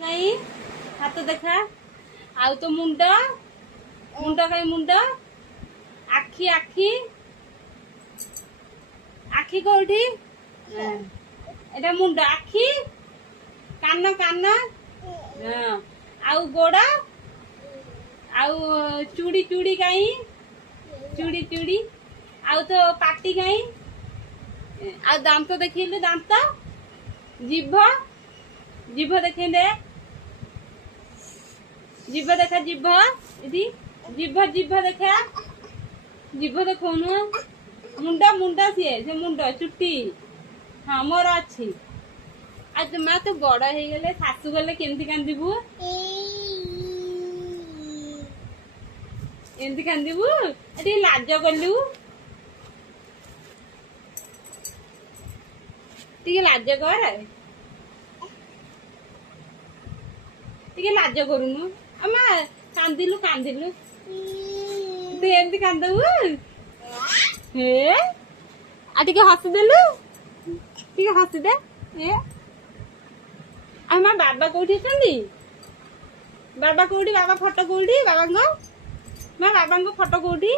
କାଇଁ ହାତ ଦେଖା ଆଉ ତ ମୁଣ୍ଡ ମୁଣ୍ଡ କାଇଁ ମୁଣ୍ଡ ଆଖି ଆଖି ଆଖି କୋଉଠି ଏଟା ମୁଣ୍ଡ ଆଖି କାନ କାନ ଆଉ ଗୋଡ଼ ଆଉ ଚୁଡ଼ି ଚୁଡ଼ି କାଇଁ ଚୁଡ଼ି ଚୁଡ଼ି ଆଉ ତ ପାଟି କାଇଁ ଆଉ ଦାନ୍ତ ଦେଖେଇଲୁ ଦାନ୍ତ ଜିଭ ଜିଭ ଦେଖେଇ ଦେ ଜିଭ ଦେଖା ଜିଭ ଏଠି ଜିଭ ଜିଭ ଦେଖା ଜିଭ ଦେଖଉନୁ ମୁଣ୍ଡ ମୁଣ୍ଡ ସିଏ ସେ ମୁଣ୍ଡ ଚୁଟି ହଁ ମୋର ଅଛି ଆଉ ତୁ ମା ତୁ ବଡ ହେଇଗଲେ ଶାଶୁ ଗଲେ କେମିତି କାନ୍ଦିବୁ ଏମିତି କାନ୍ଦିବୁ ଟିକେ ଲାଜ କଲୁ ଟିକେ ଲାଜ କର ଟିକେ ଲାଜ କରୁନୁ ଆମା କାନ୍ଦିଲୁ କାନ୍ଦିଲୁ ତୁ ଏମିତି କାନ୍ଦବୁ ହେ ଆଉ ଟିକେ ହସିଦେଲୁ ଟିକେ ହସିଦେ ଏ ଆମ ବାବା କୋଉଠି ଅଛନ୍ତି ବାବା କୋଉଠି ବାବା ଫଟୋ କୋଉଠି ବାବାଙ୍କ ମା ବାବାଙ୍କ ଫଟୋ କୋଉଠି